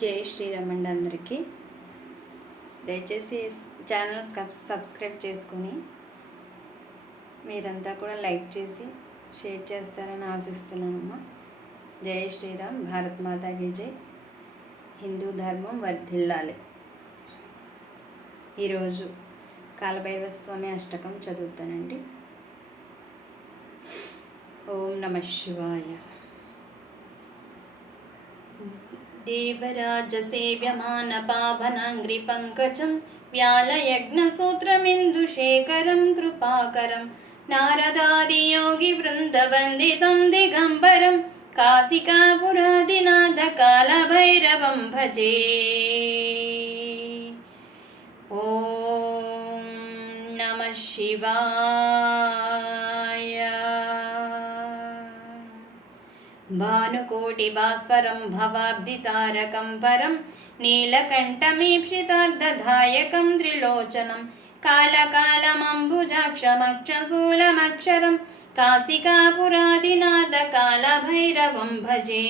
జై శ్రీరామ్ అండి అందరికీ. దయచేసి ఛానల్ సబ్స్క్రైబ్ చేసుకుని మీరంతా కూడా లైక్ చేసి షేర్ చేస్తారని ఆశిస్తున్నానమ్మా. జై శ్రీరామ్. భారత్ మాతాకి జై. హిందూ ధర్మం వర్ధిల్లాలి. ఈరోజు కాలభైరవ స్వామి అష్టకం చదువుతానండి. ఓం నమః శివాయ. देवराजसेव्यमान पावनाङ्घ्रिपङ्कजं व्यालयज्ञसूत्रमिन्दुशेखरं कृपाकरं नारदादियोगिवृन्दवन्दितं दिगम्बरं काशिकापुरादिनाथकालभैरवं भजे. ॐ नमः शिवाय. भानुकोटिभास्वरं भवाब्धितारकं परं नीलकण्ठमीप्सितार्धधायकं त्रिलोचनं कालकालमम्बुजाक्षमक्षशूलमक्षरं काशिकापुरादिनाथकालभैरवं भजे.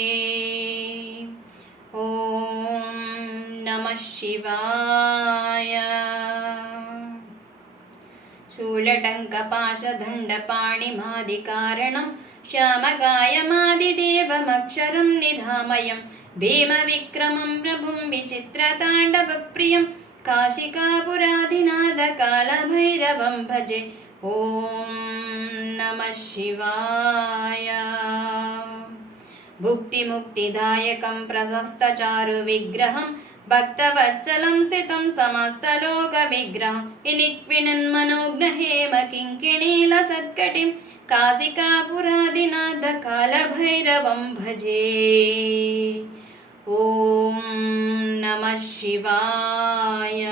ॐ नमः शिवाय. शूलटङ्कपाशदण्डपाणिमादिकारणं श्यामकायमादिदेवमक्षरं निरामयं भीमविक्रमं प्रभुं विचित्रताण्डवप्रियं काशिकापुरादिनाथकालभैरवं भजे. ॐ नमः शिवाय. भुक्तिमुक्तिदायकं प्रशस्तचारुविग्रहं भक्तवत्सलं सितं समस्तलोकविग्रहं विनिक्विणन्मनोज्ञहेमकिङ्किणीलसत्कटिं काशिकापुरादिनाथकालभैरवं भजे. ॐ नमः शिवाय.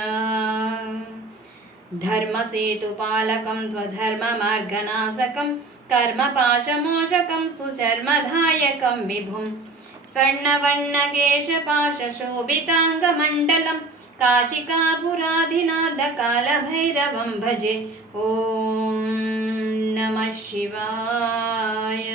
धर्मसेतुपालकं त्वधर्ममार्गनाशकं कर्मपाशमोषकं सुशर्मदायकं विभुं स्वर्णवर्णकेशपाशशोभिताङ्गमण्डलं काशिकापुरादिनाथकालभैरवं भजे. ॐ नमः शिवाय.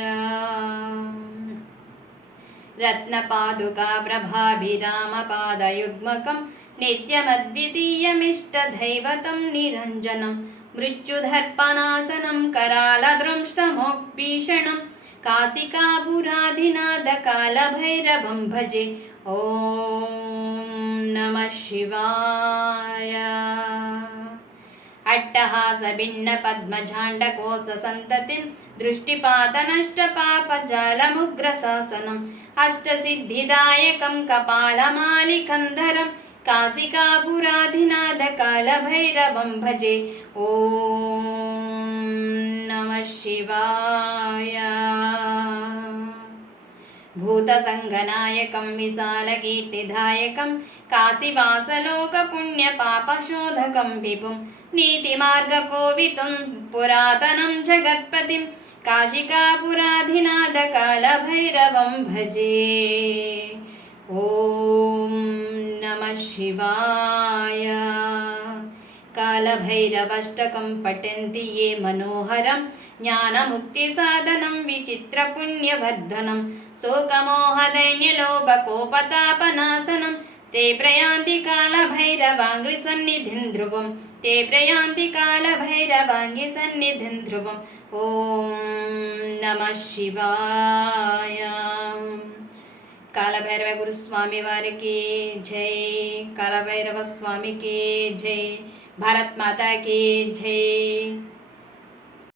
रत्नपादुकाप्रभाभिरामपादयुग्मकं नित्यमद्वितीयमिष्टदैवतं निरञ्जनं मृत्युदर्पणासनं करालदंष्ट्रमोक्षभीषणं काशिकापुरादिनाथकालभैरवं भजे. ॐ नमः शिवाय. अट्टहासभिन्नपद्मझाण्डकोशसन्ततिं दृष्टिपातनष्टपापजालमुग्रशासनम् अष्टसिद्धिदायकं कपालमालिकन्धरं काशिकापुरादिनाथकालभैरवं भजे. ॐ नमः शिवाय. भूतसङ्गनायकं विशालकीर्तिदायकं काशीवासलोकपुण्यपापशोधकं विभुं नीतिमार्गकोवितं पुरातनं जगत्पतिं काशिकापुरादिनाथकालभैरवं भजे. ॐ नमः शिवाय. कालभैरवाष्टकं पठन्ति ये मनोहरं ज्ञानमुक्तिसाधनं विचित्रपुण्यवर्धनं शोकमोहदैन्यलोभकोपतापनाशनं ते प्रयान्ति कालभैरवाङ्घ्रिसन्निधिं ध्रुवं ते प्रयान्ति कालभैरवाङ्घ्रिसन्निधिं ध्रुवम्. ॐ नमः शिवाय. कालभैरव गुरुस्वामी वारिकी जय. कालभैरव स्वामी की जय. भारत माता की जय.